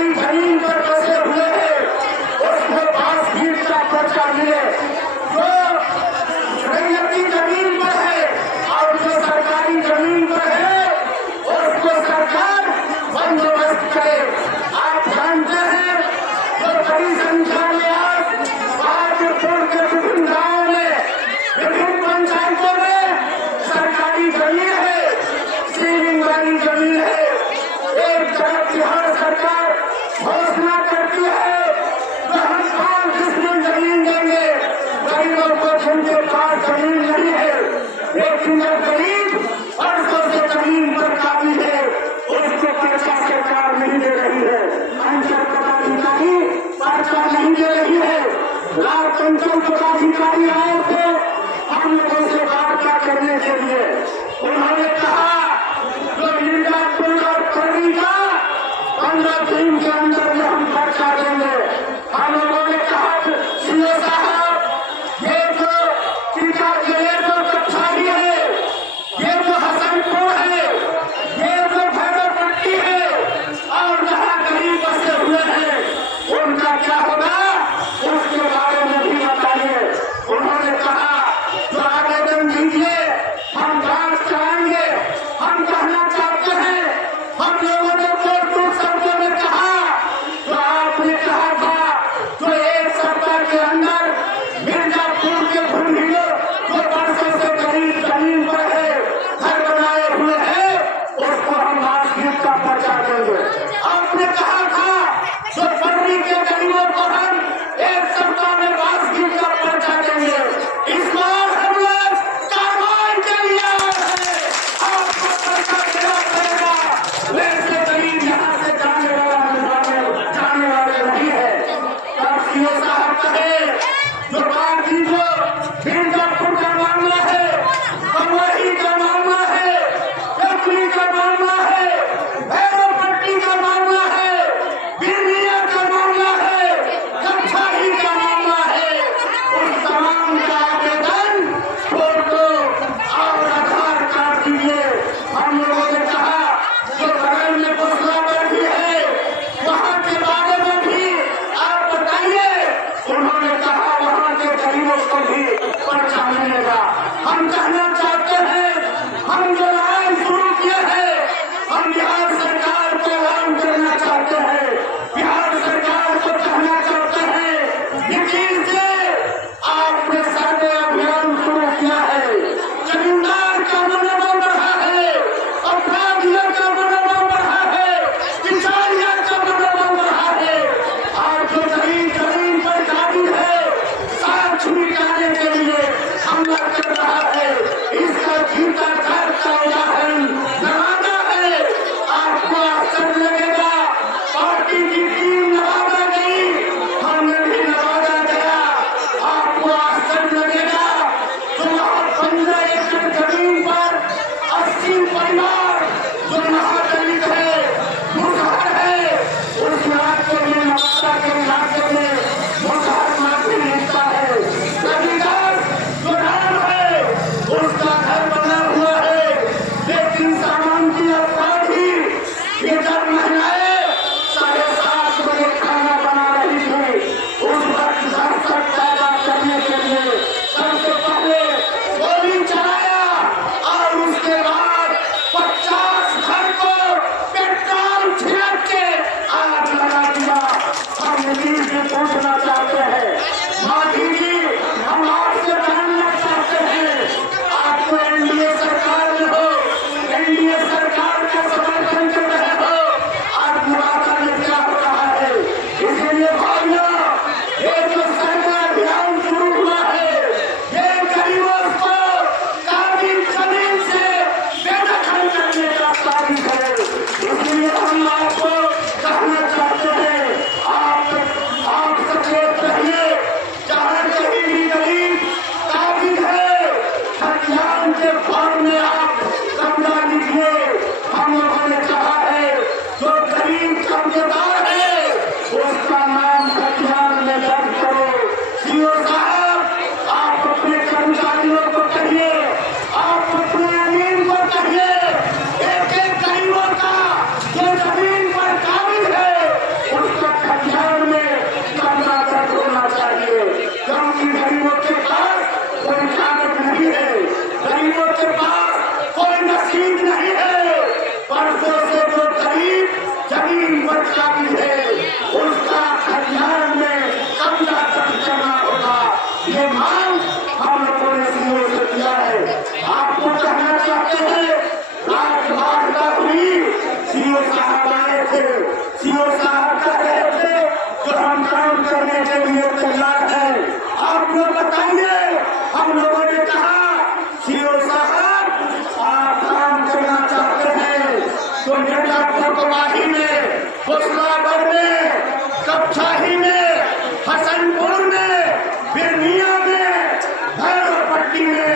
सरकारी जमीन पर बसे हुए हैं उसको पास भीड़ का पर्चा मिले, जो रैयती जमीन पर है और जो सरकारी जमीन पर है उसको सरकार बंदोबस्त करे। आप जानते हैं जो बड़ी संख्या में आज के विभिन्न गांवों में, विभिन्न पंचायतों में सरकारी जमीन है, सीलिंग वाली जमीन है। एक तरफ बिहार सरकार घोषणा करती है कि हम 5 डिसमिल जमीन देंगे गरीबों को जिनके पास जमीन नहीं है, लेकिन जो गरीब वर्षों से जमीन पर काबिज है उसको पैसा सरकार नहीं दे रही है, अंचल पदाधिकारी पर्चा नहीं दे रही है। लाख अंचल पदाधिकारी आए थे हम लोगों से वार्ता करने के लिए, उन्होंने कहा जो मिर्जापुर और खड़ी का 15 दिन के अंदर में हम पर्चा देंगे। हम लोगों ने कहा सीओ साहब ये जो कक्षा ही है, ये जो हसनपुर है, ये जो भैरवपट्टी है और जहाँ गरीब बसे हुए हैं उनका क्या होगा उसके बारे में भी बताइए। उन्होंने कहा जो आवेदन दीजिए हम जांच कराएंगे। हम कहना चाहते हैं हम लोगों ने टूट शब्दों में कहा तो आपने कहा था जो एक सप्ताह के अंदर मिर्जापुर के भूमियों जो वर्षों से गरीब जमीन पर है घर बनाए हुए हैं उसको हम राजगीत का पर्चा देंगे। आपने कहा था जो बर्री के गरीबों को हम एक सप्ताह में राजगीत का पर्चा देंगे। इस बार हम लोग कार्रवाई के लिए आए हैं, आपको पर्चा देना पड़ेगा। वैसे गरीब यहाँ से जाने वाले नहीं है। तब सीओ साहब कहे जो बात की जो मिर्जापुर का मामला है, कमोही का मामला है, कपली का मामला है, भैरवपट्टी का मामला है, बिरनिया का मामला है, जमीन पर काबिज है उसका खलिहान में कब्जा करना होगा। ये मांग हम लोगों ने सीओ से किया है। आपको कहना चाहते हैं राजमार्ग हुई सीओ साहब आए थे, सीओ साहब कह रहे थे तो हम काम करने के लिए तैयार है। आप लोग बताइए, हम लोगों ने कहा सीओ साहब आप काम करना चाहते हैं तो मिर्जापुर कोतवाली में, कुशलागढ़ में, कपछाही में, हसनपुर में, बिरनिया में, भैरवपट्टी में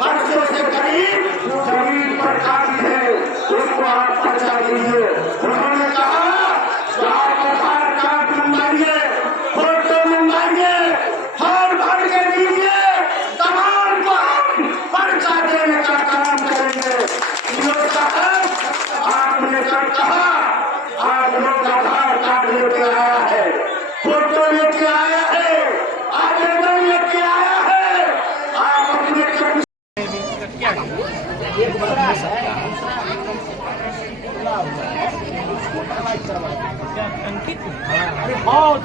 वर्षों से करीब जमीन पर काबिज है उसको आप पहुंचा दीजिए। उन्होंने कहा आप आधार कार्ड मंगवाइए, फोटो मंगवाइए, फॉर्म भर के दीजिए, तमाम को हम पर्चा देने का काम करेंगे। सीओ साहब आपने कब कहा आप लोग आधार कार्ड लेके आया है, फोटो लेके आया है, आवेदन लेके आया है, आप अपने बहुत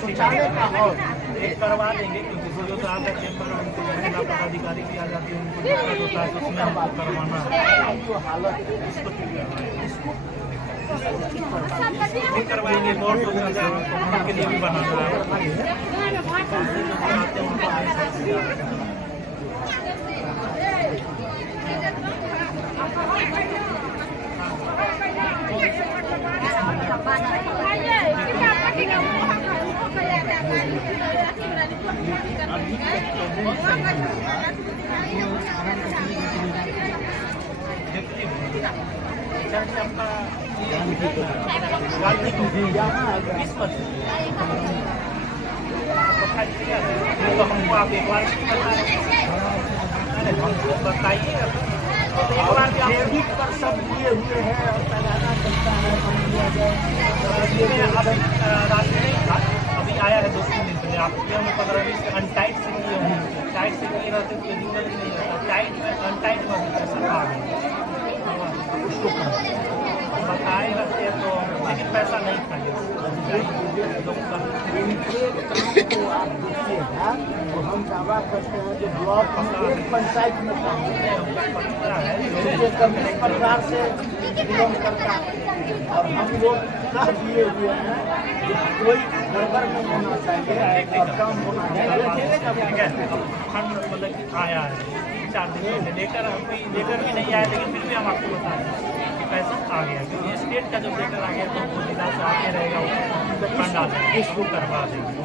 शौचालय का हॉल एक करवा देंगे, क्योंकि जो साहब का चेम्बर में उनको जिला पदाधिकारी की आ जाती है, उनको दिक्कत होता है तो उसमें हमको करवाना है। जो हालत इसको करवाएंगे, बोर्ड के लिए भी बनाना तो हमको आप एक बार हमको बताइए, एक बार डेबिट पर सब दिए हुए हैं और सालाना चलता है, राशि नहीं था, अभी आया है 2-3 दिन पहले। आप किया हमें 15-20 अनटाइट से किए होंगे, टाइट से किए रहते तो दिक्कत ही नहीं रहता। टाइट में अनटाइट में भी पैसा आ गया उसको बताए रहते हैं तो, लेकिन पैसा नहीं खाएगा। आप देखिएगा तो हम दावा करते हैं जो ब्लॉक पंचायत में काम है परिवार से बिलोंग करता है, और हम लोग कह दिए हुए हैं कोई गड़बड़ नहीं होना चाहिए और काम होना चाहिए। फंड मतलब कि आया है 3-4 दिन से लेकर भी नहीं आया, लेकिन फिर भी हम आपको बता रहे हैं कि पैसा आ गया, क्योंकि स्टेट का जो लेकर आ गया तो वो जिला से आगे रहेगा, फंड आ जाएगा, इसको करवा देंगे।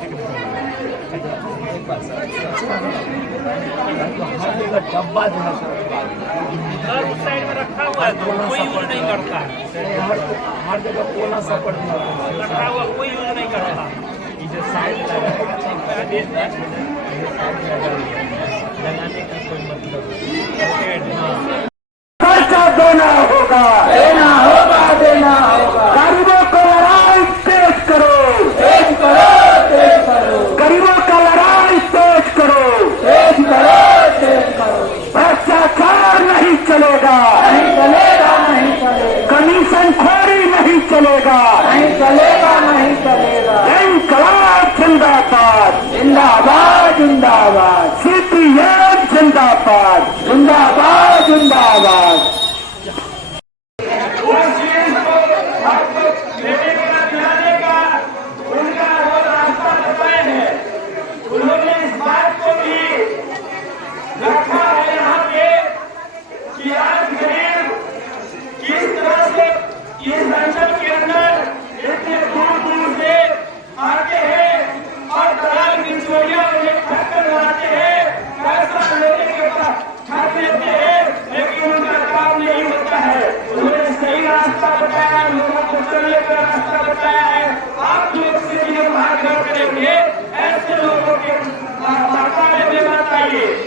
डब्बा जो है उस साइड में रखा हुआ है तो कोई यूज नहीं करता है, हर जगह कोला सब रखा हुआ कोई यूज नहीं करता। साइड लगाने का कोई मतलब खर्चा देना होगा, देना होगा। गरीबों को लड़ाई तेज करो, गरीबों का लड़ाई तेज करो, भ्रष्टाचार नहीं चलेगा, कमीशन खोरी नहीं चलेगा, इंकलाब जिंदाबाद, जिंदाबाद, सीपीएम जिंदाबाद, जिंदाबाद।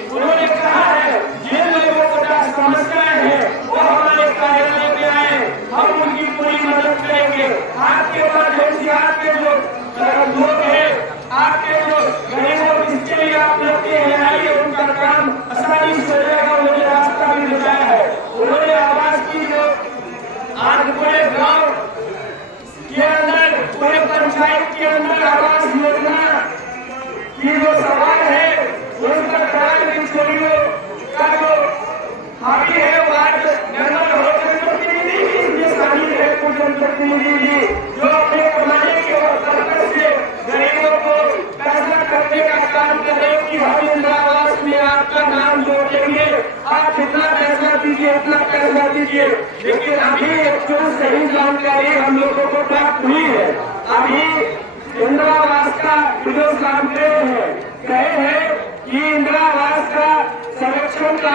उन्होंने कहा है जिन लोगों को समस्याएं हैं वो हमारे कार्यालय में आए, हम उनकी पूरी मदद करेंगे। आपके पास आपके जो लोग हैं, आपके जो गरीबों जिसके लिए आप लड़ते हैं, आइए उनका काम आसानी से हो जाएगा। उन्होंने रास्ता भी बताया है, उन्होंने आवास की जो आज पूरे गाँव वेबसाइट के अंदर आवास योजना की जो सवाल है उनका करार छोड़ियो का जो हावी है वार्ड मेंबर हो जनप्रतिनिधि भी शामिल है। कुछ जनप्रतिनिधि भी जो अपने कमाने के पर्पज से गरीबों को पैसा करने का काम कर रहे कि हम इंदिरा आवास में आपका नाम जोड़ देंगे, आप इतना पैसा दीजिए इतना पैसा दीजिए। लेकिन अभी एक जो सही जानकारी हम लोगों को प्राप्त हुई है, अभी इंदिरा आवास का वीडियो सामने है, कहे हैं कि इंदिरा आवास का सर्वेक्षण का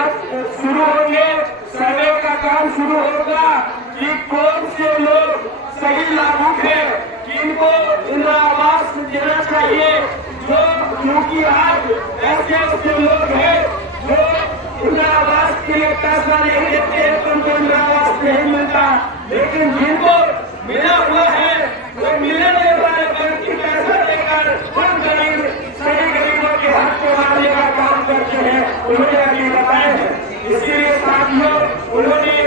शुरू होंगे, सर्वे का काम शुरू होगा कि कौन से लोग सही लाभुक है कि इनको इंदिरा आवास देना चाहिए। जो क्योंकि आज ऐसे लोग हैं जो इंदिरा आवास के लिए पैसा नहीं देते हैं तो उनको इंदिरा आवास नहीं मिलता, लेकिन जिनको मिला हुआ है वो मिलने वाले व्यक्ति पैसा देकर उन गरीब सही गरीबों के हाथ को मारने का काम करते हैं, उन्होंने अभी बताया है। इसीलिए साथियों उन्होंने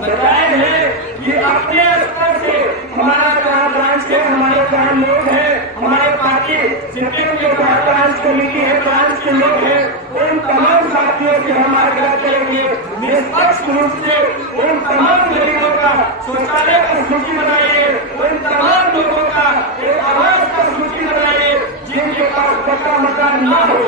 बताया है कि अपने स्तर से हमारा जहाँ ब्रांच है, हमारे जहाँ लोग हैं, हमारे पार्टी सिक्किम के ब्रांच कमेटी है, ब्रांच के लोग हैं, उन तमाम साथियों से हम आग्रह करेंगे निष्पक्ष रूप से उन तमाम गरीबों का शौचालय का सूची बनाइए, उन तमाम लोगों का एक आवास का सूची बनाइए जिनके पास पक्का मकान ना हो,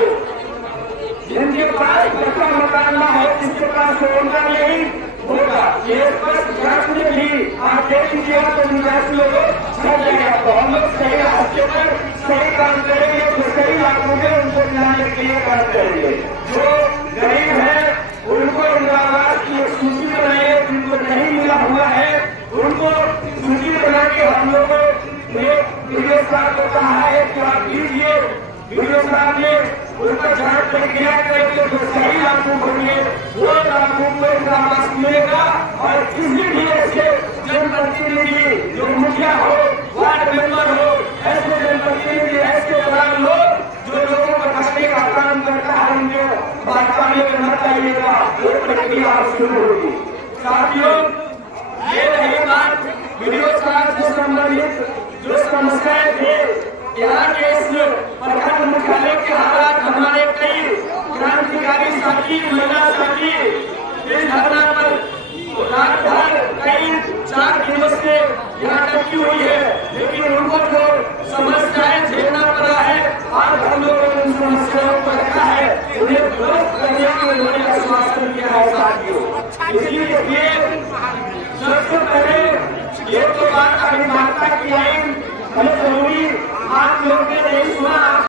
जिनके पास पक्का मकान ना हो, जिसके पास होगा नहीं होगा। ये स्पष्ट जांच में भी आप देख लीजिएगा तो निवासी लोगों समझ जाएगा। तो हम लोग सही रास्ते पर सही काम करेंगे, जो सही लाभ होंगे उनको मिलाने के लिए काम करेंगे। जो गरीब है उनको इंदिरा आवास की एक सूची बनाइए, जिनको नहीं मिला हुआ है उनको सूची बना के हम लोगों ने वीडियो साहब को कहा है कि आप लीजिए, वीडियो साहब ने उनका जांच प्रक्रिया करके जो सही लाभुक होंगे वो लाभुक को इंदिरा आवास मिलेगा। और किसी भी ऐसे जनप्रतिनिधि जो मुखिया हो, वार्ड मेंबर हो, ऐसे जनप्रतिनिधि ऐसे प्रधान लोग जो लोगों को ठगने का काम करता है उनको भाजपा में करना चाहिएगा, वो प्रक्रिया शुरू होगी। साथियों ये रही बात वीडियो साहब से संबंधित जो समस्याएं थे यहाँ के इस प्रखंड मुख्यालय के हालात हमारे कई क्रांतिकारी साथी महिला साथी इस धरना पर रात भर कई 4 दिनों से यहाँ टकी हुई है, लेकिन उनको जो समस्याएं झेलना पड़ा है आज हम लोगों ने उन समस्याओं को रखा है, उन्हें विरोध करने के उन्होंने आश्वासन किया है साथियों। इसलिए ये सबसे पहले ये तो बात अभिमानता की आइन हमें जरूरी आप लोगों ने नहीं सुना,